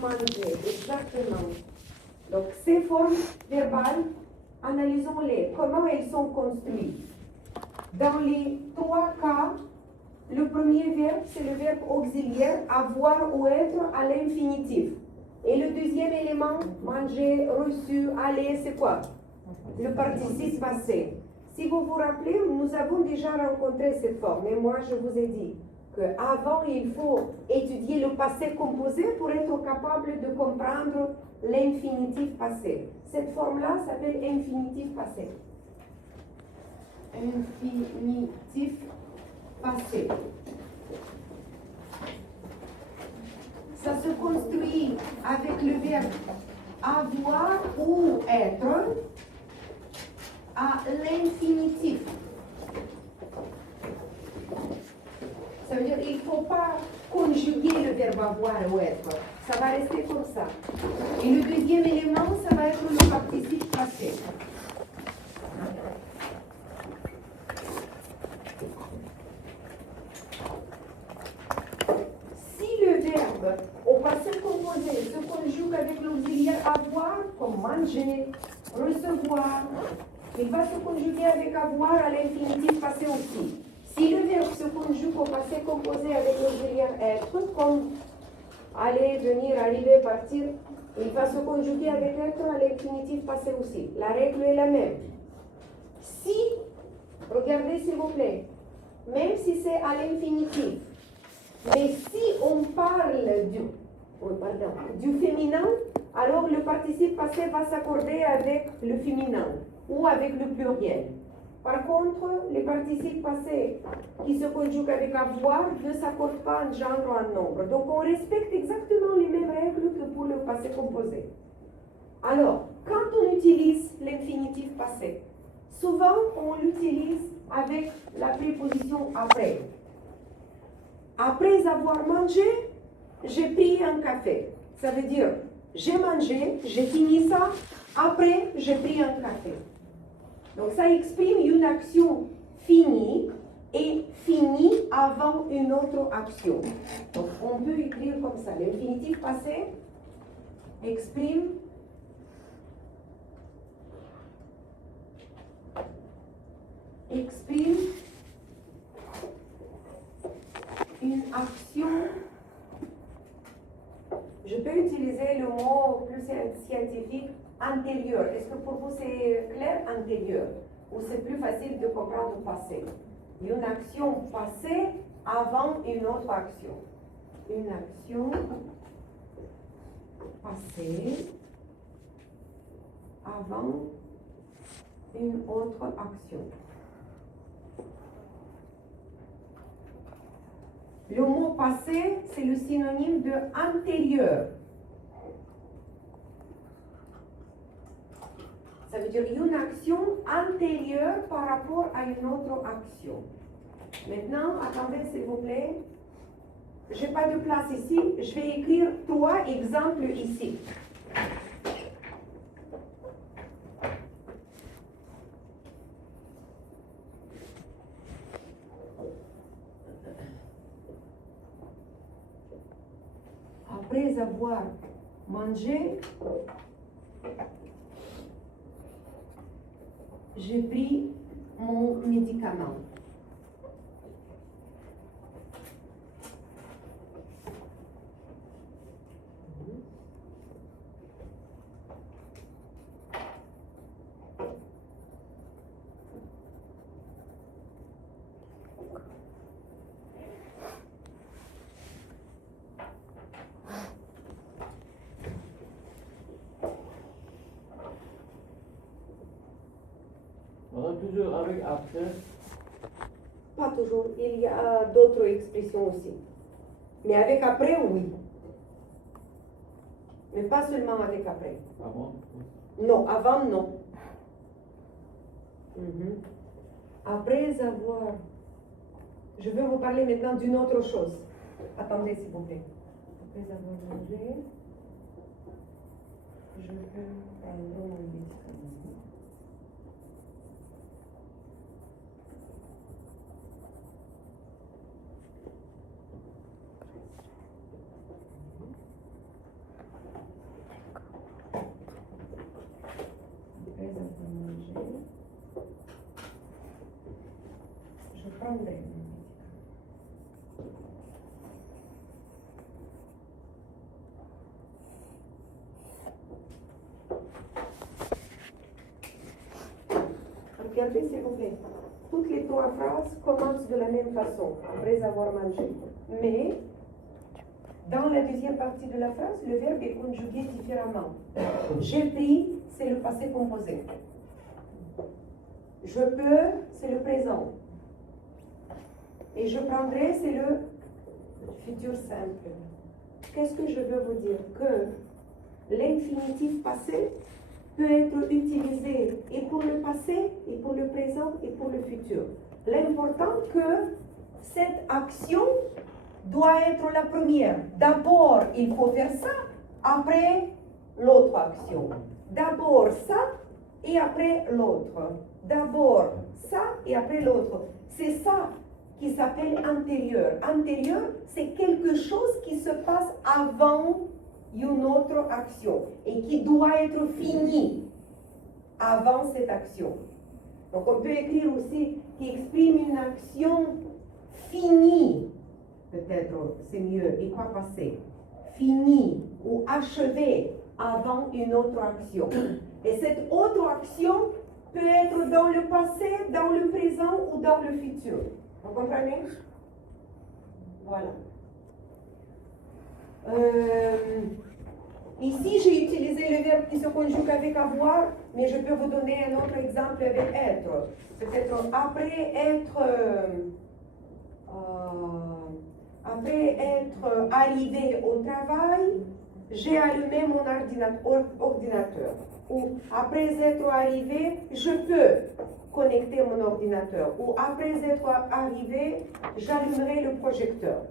manger, exactement. Donc, ces formes verbales, analysons-les. Comment elles sont construites? Dans les trois cas, le premier verbe, c'est le verbe auxiliaire, avoir ou être à l'infinitif. Et le deuxième élément, manger, reçu, aller, c'est quoi? Le participe passé. Si vous vous rappelez, nous avons déjà rencontré cette forme. Mais moi, je vous ai dit qu'avant, il faut étudier le passé composé pour être capable de comprendre l'infinitif passé. Cette forme-là s'appelle infinitif passé. Infinitif passé. Ça se construit avec le verbe avoir ou être à l'infinitif. Ça veut dire qu'il ne faut pas conjuguer le verbe avoir ou être. Ça va rester comme ça. Et le deuxième élément, ça va être le participe passé. Si le verbe au passé composé se conjugue avec l'auxiliaire avoir, comme manger, recevoir, il va se conjuguer avec avoir à l'infinitif passé aussi. Si le verbe se conjugue au passé composé avec l'auxiliaire être, comme aller, venir, arriver, partir, il va se conjuguer avec être à l'infinitif passé aussi. La règle est la même. Si, regardez s'il vous plaît, même si c'est à l'infinitif, mais si on parle du féminin, alors le participe passé va s'accorder avec le féminin ou avec le pluriel. Par contre, les participes passés qui se conjuguent avec avoir ne s'accordent pas en genre ou en nombre. Donc on respecte exactement les mêmes règles que pour le passé composé. Alors, quand on utilise l'infinitif passé, souvent on l'utilise avec la préposition après. Après avoir mangé, j'ai pris un café. Ça veut dire, j'ai mangé, j'ai fini ça, après j'ai pris un café. Donc ça exprime une action finie et finie avant une autre action. Donc on peut écrire comme ça. L'infinitif passé exprime une action. Je peux utiliser le mot plus scientifique, antérieur. Est-ce que pour vous c'est clair, antérieur? Ou c'est plus facile de comprendre passé? Une action passée avant une autre action. Une action passée avant une autre action. Le mot passé, c'est le synonyme de antérieur. Ça veut dire une action antérieure par rapport à une autre action. Maintenant, attendez s'il vous plaît. Je n'ai pas de place ici. Je vais écrire 3 exemples ici. Après avoir mangé, j'ai pris mon médicament. Toujours avec après. Pas toujours, il y a d'autres expressions aussi. Mais avec après, oui. Mais pas seulement avec après. Avant? Non, avant, non. Après avoir... Je vais vous parler maintenant d'une autre chose. Attendez, s'il vous plaît. Après avoir mangé, je vais prendre mon médicament. Regardez s'il vous plaît. Toutes les trois phrases commencent de la même façon, après avoir mangé. Mais, dans la deuxième partie de la phrase, le verbe est conjugué différemment. J'ai pris, c'est le passé composé. Je peux, c'est le présent. Et je prendrai, c'est le futur simple. Qu'est-ce que je veux vous dire? Que l'infinitif passé peut être utilisé et pour le passé, et pour le présent, et pour le futur. L'important que cette action doit être la première. D'abord, il faut faire ça, après l'autre action. D'abord ça, et après l'autre. D'abord ça, et après l'autre. C'est ça qui s'appelle antérieur. Antérieur, c'est quelque chose qui se passe avant une autre action et qui doit être fini avant cette action. Donc on peut écrire aussi qui exprime une action finie, peut-être c'est mieux, et pas passé, finie ou achevée avant une autre action. Et cette autre action peut être dans le passé, dans le présent ou dans le futur. Vous comprenez? Voilà. Ici, j'ai utilisé le verbe qui se conjugue avec avoir, mais je peux vous donner un autre exemple avec être. Peut-être après être arrivé au travail, j'ai allumé mon ordinateur. Ou après être arrivé, je peux connecter mon ordinateur. Ou après être arrivé, j'allumerai le projecteur.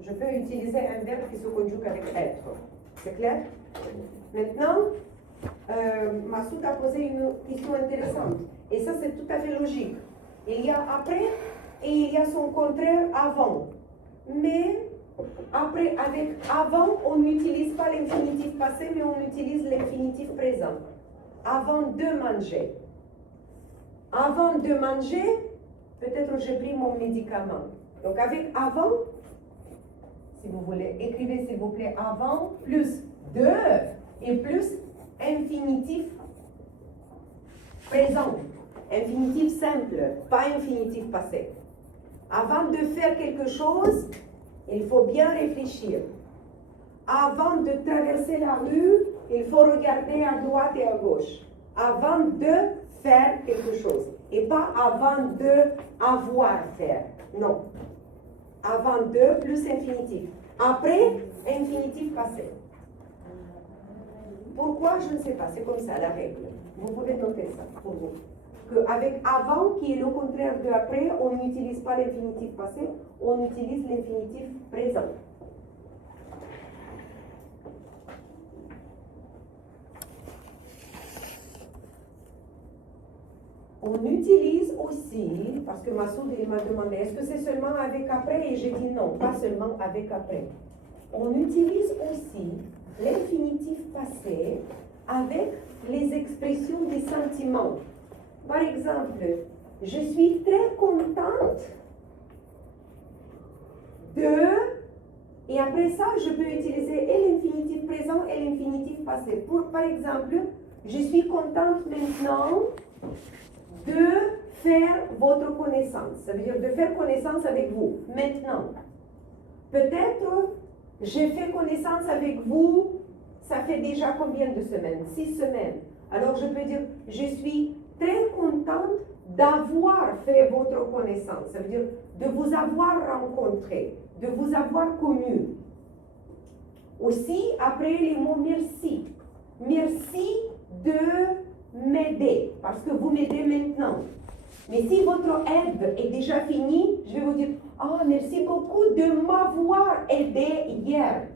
Je peux utiliser un verbe qui se conjugue avec être. C'est clair? Maintenant, Massoud a posé une question intéressante. Et ça, c'est tout à fait logique. Il y a après et il y a son contraire avant. Mais après, avec avant, on n'utilise pas l'infinitif passé, mais on utilise l'infinitif présent. Avant de manger. Avant de manger, peut-être j'ai pris mon médicament. Donc avec avant, si vous voulez, écrivez s'il vous plaît avant, plus de, et plus infinitif présent. Infinitif simple, pas infinitif passé. Avant de faire quelque chose, il faut bien réfléchir. Avant de traverser la rue, il faut regarder à droite et à gauche. Avant de faire quelque chose. Et pas avant de avoir faire. Non. Avant de plus infinitif. Après, infinitif passé. Pourquoi? Je ne sais pas. C'est comme ça la règle. Vous pouvez noter ça pour vous. Qu'avec avant, qui est le contraire de après, on n'utilise pas l'infinitif passé, on utilise l'infinitif présent. On utilise aussi, parce que Massoud il m'a demandé, est-ce que c'est seulement avec après? Et j'ai dit non, pas seulement avec après. On utilise aussi l'infinitif passé avec les expressions des sentiments. Par exemple, je suis très contente de, et après ça, je peux utiliser et l'infinitif présent et l'infinitif passé. Par exemple, je suis contente maintenant de faire votre connaissance. Ça veut dire de faire connaissance avec vous, maintenant. Peut-être, j'ai fait connaissance avec vous, ça fait déjà combien de semaines? 6 semaines. Alors je peux dire, je suis très contente d'avoir fait votre connaissance. Ça veut dire de vous avoir rencontré, de vous avoir connu. Aussi, après les mots merci. Merci de m'aider, parce que vous m'aidez maintenant. Mais si votre aide est déjà finie, je vais vous dire, ah, merci beaucoup de m'avoir aidé hier.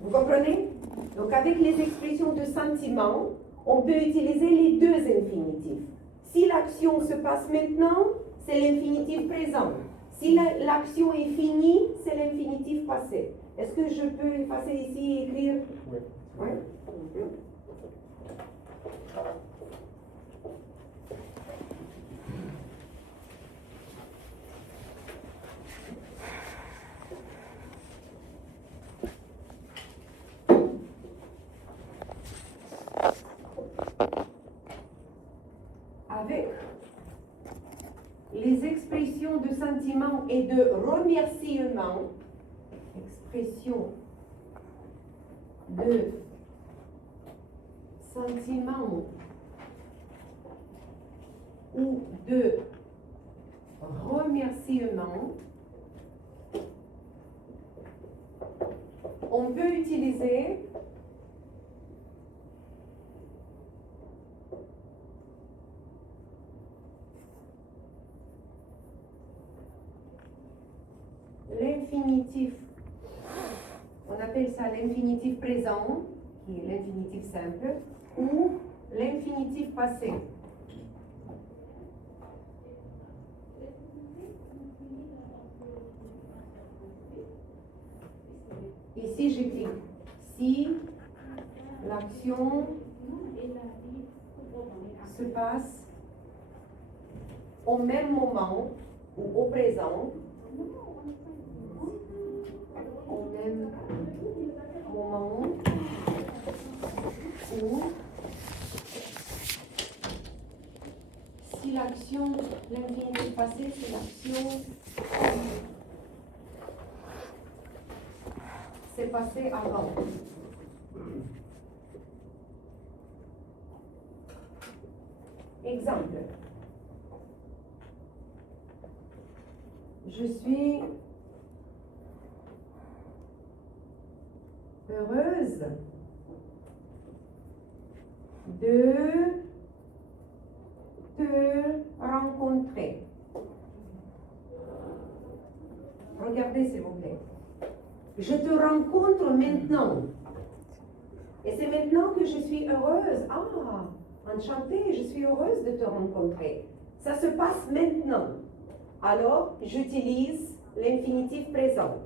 Vous comprenez? Donc avec les expressions de sentiment, on peut utiliser les deux infinitifs. Si l'action se passe maintenant, c'est l'infinitif présent. Si l'action est finie, c'est l'infinitif passé. Est-ce que je peux effacer ici et écrire? Oui. Oui. Avec sentiment et de remerciement, expression de sentiment ou de remerciement, on peut utiliser l'infinitif, on appelle ça l'infinitif présent, qui est l'infinitif simple, ou l'infinitif passé. Ici, j'écris si l'action se passe au même moment ou au présent, au même moment ou si l'action, l'infinitif passé, c'est l'action s'est passée avant. Exemple. Je suis heureuse de te rencontrer. Regardez s'il vous plaît. Je te rencontre maintenant. Et c'est maintenant que je suis heureuse. Ah, enchantée, je suis heureuse de te rencontrer. Ça se passe maintenant. Alors, j'utilise l'infinitif présent.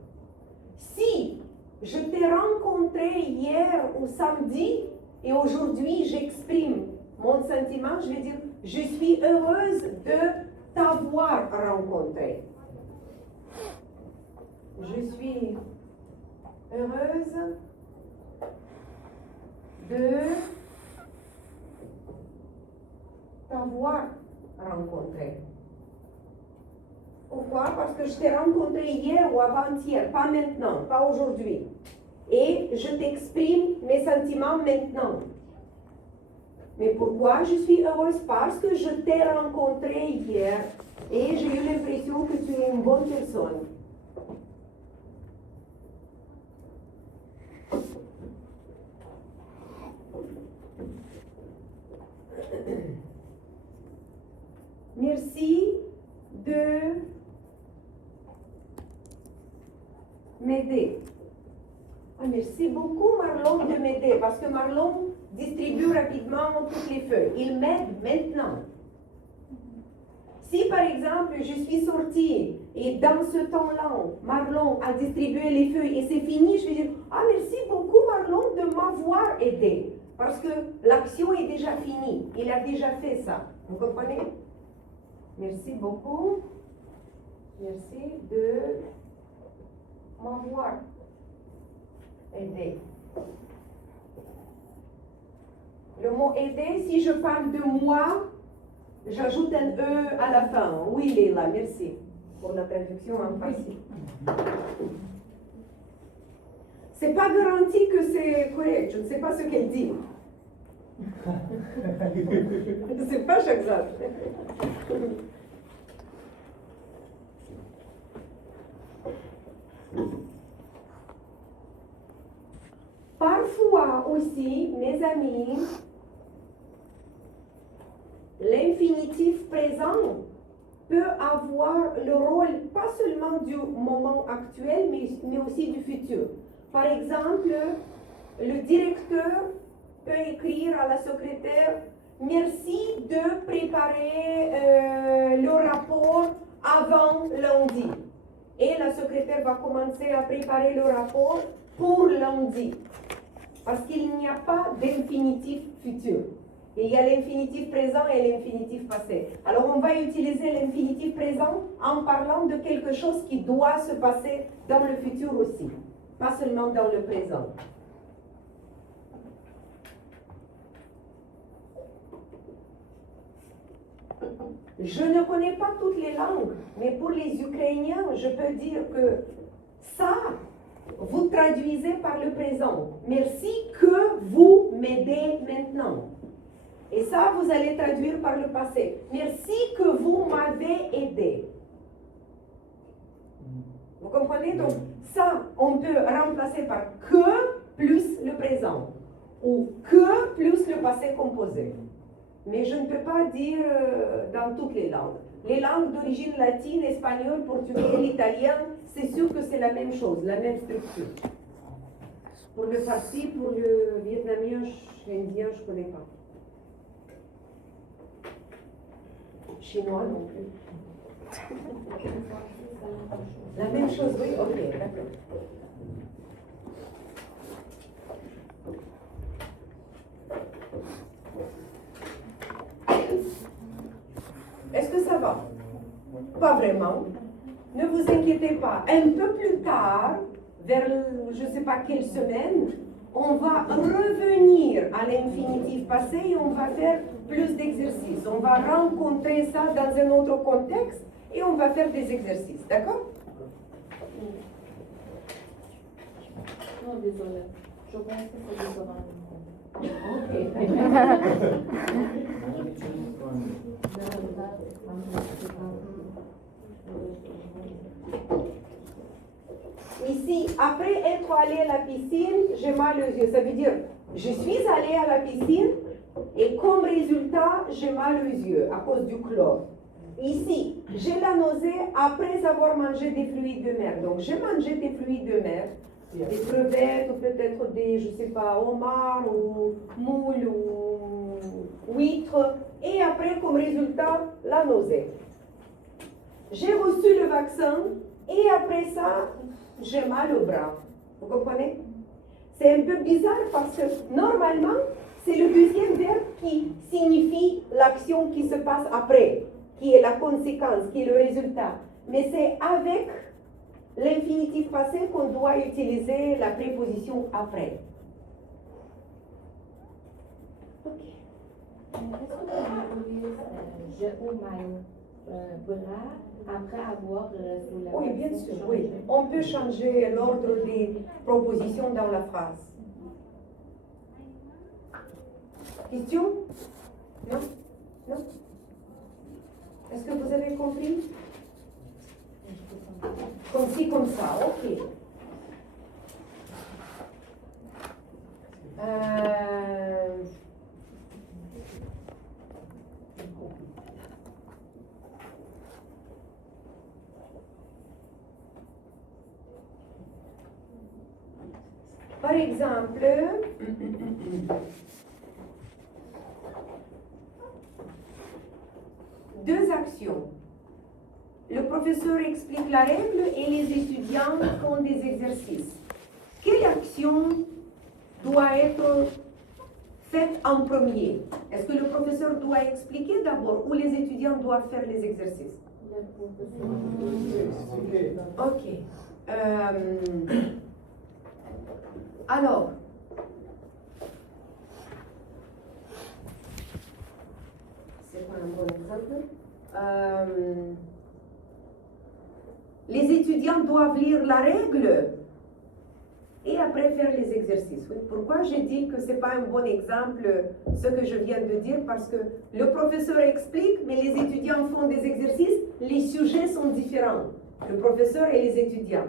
Si je t'ai rencontré hier ou samedi et aujourd'hui j'exprime mon sentiment, je vais dire je suis heureuse de t'avoir rencontré. Je suis heureuse de t'avoir rencontré. Pourquoi? Parce que je t'ai rencontré hier ou avant-hier, pas maintenant, pas aujourd'hui. Et je t'exprime mes sentiments maintenant. Mais pourquoi je suis heureuse? Parce que je t'ai rencontré hier et j'ai eu l'impression que tu es une bonne personne. Merci de m'aider. Ah, merci beaucoup Marlon de m'aider parce que Marlon distribue rapidement toutes les feuilles. Il m'aide maintenant. Si par exemple je suis sortie et dans ce temps-là, Marlon a distribué les feuilles et c'est fini, je vais dire ah merci beaucoup Marlon de m'avoir aidé parce que l'action est déjà finie. Il a déjà fait ça. Vous comprenez? Merci beaucoup. Merci de m'avoir aidé. Le mot aider, si je parle de moi, j'ajoute un E à la fin. Oui, Léla, merci pour la traduction en français. C'est pas garanti que c'est correct. Je ne sais pas ce qu'elle dit. C'est pas exact. Parfois aussi, mes amis, l'infinitif présent peut avoir le rôle pas seulement du moment actuel, mais aussi du futur. Par exemple, le directeur peut écrire à la secrétaire « Merci de préparer le rapport avant lundi ». Et la secrétaire va commencer à préparer le rapport pour lundi. Parce qu'il n'y a pas d'infinitif futur. Il y a l'infinitif présent et l'infinitif passé. Alors on va utiliser l'infinitif présent en parlant de quelque chose qui doit se passer dans le futur aussi, pas seulement dans le présent. Je ne connais pas toutes les langues, mais pour les Ukrainiens, je peux dire que ça, vous traduisez par le présent. Merci que vous m'aidez maintenant. Et ça, vous allez traduire par le passé. Merci que vous m'avez aidé. Vous comprenez? Donc, ça, on peut remplacer par que plus le présent. Ou que plus le passé composé. Mais je ne peux pas dire dans toutes les langues. Les langues d'origine latine, espagnol, portugais, l'italien, c'est sûr que c'est la même chose, la même structure. Pour le farsi, pour le vietnamien, l'indien, je ne connais pas. Chinois non plus. La même chose, oui, ok, d'accord. Est-ce que ça va? Pas vraiment. Ne vous inquiétez pas. Un peu plus tard, vers je ne sais pas quelle semaine, on va revenir à l'infinitif passé et on va faire plus d'exercices. On va rencontrer ça dans un autre contexte et on va faire des exercices. D'accord? Non, désolé. Je pense que c'est désolant. Ici, après être allé à la piscine, j'ai mal aux yeux. Ça veut dire, je suis allé à la piscine et comme résultat, j'ai mal aux yeux à cause du chlore. Ici, j'ai la nausée après avoir mangé des fluides de mer. Donc, j'ai mangé des fluides de mer, des crevettes ou peut-être des, je ne sais pas, homards ou moules ou huîtres. Et après, comme résultat, la nausée. J'ai reçu le vaccin et après ça, j'ai mal au bras. Vous comprenez? C'est un peu bizarre parce que normalement, c'est le deuxième verbe qui signifie l'action qui se passe après, qui est la conséquence, qui est le résultat. Mais c'est avec l'infinitif passé qu'on doit utiliser la préposition après. Ok. Est-ce que vous pouvez je ou my bras après avoir soulevé? Oui, bien sûr, oui. On peut changer l'ordre des propositions dans la phrase. Question? Non? Non? Est-ce que vous avez compris? Comme ci, comme ça, ok. Par exemple, deux actions. Le professeur explique la règle et les étudiants font des exercices. Quelle action doit être faite en premier? Est-ce que le professeur doit expliquer d'abord ou les étudiants doivent faire les exercices? Ok. Alors, c'est pas un bon exemple. Les étudiants doivent lire la règle et après faire les exercices. Oui. Pourquoi j'ai dit que ce n'est pas un bon exemple ce que je viens de dire? Parce que le professeur explique, mais les étudiants font des exercices, les sujets sont différents, le professeur et les étudiants.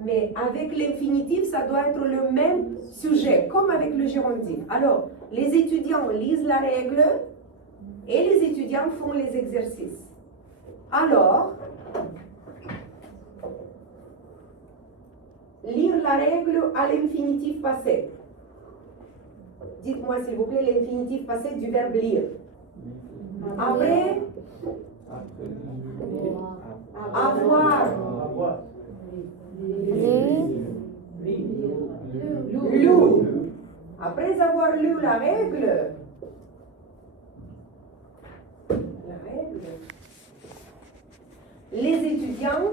Mais avec l'infinitif, ça doit être le même sujet, comme avec le gérondif. Alors, les étudiants lisent la règle et les étudiants font les exercices. Alors, lire la règle à l'infinitif passé. Dites-moi s'il vous plaît l'infinitif passé du verbe lire. Après, avoir. Lu. Après avoir lu la règle, les étudiants,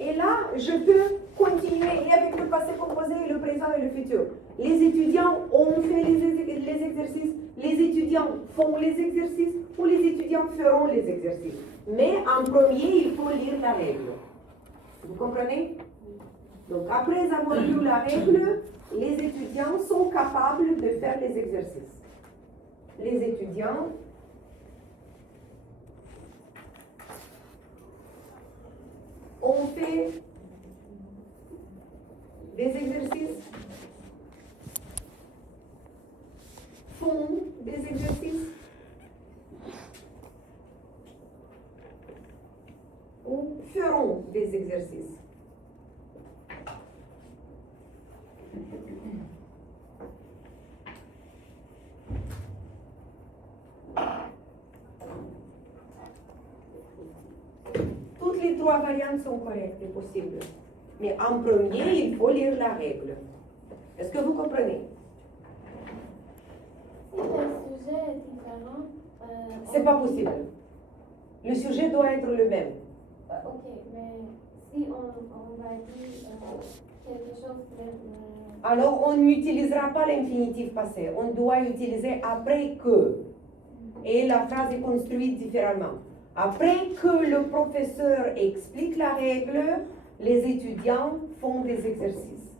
et là, je peux continuer et avec le passé composé et le présent et le futur. Les étudiants ont fait les exercices, les étudiants font les exercices ou les étudiants feront les exercices. Mais en premier, il faut lire la règle. Vous comprenez? Donc après avoir lu la règle, les étudiants sont capables de faire les exercices. Les étudiants ont fait des exercices, font des exercices ou feront des exercices. Toutes les trois variantes sont correctes et possibles. Mais en premier, il faut lire la règle. Est-ce que vous comprenez? Si le sujet est différent, C'est pas possible. Le sujet doit être le même. ok, mais si on va dire quelque chose de... Alors, on n'utilisera pas l'infinitif passé. On doit utiliser après que. Et la phrase est construite différemment. Après que le professeur explique la règle, les étudiants font des exercices.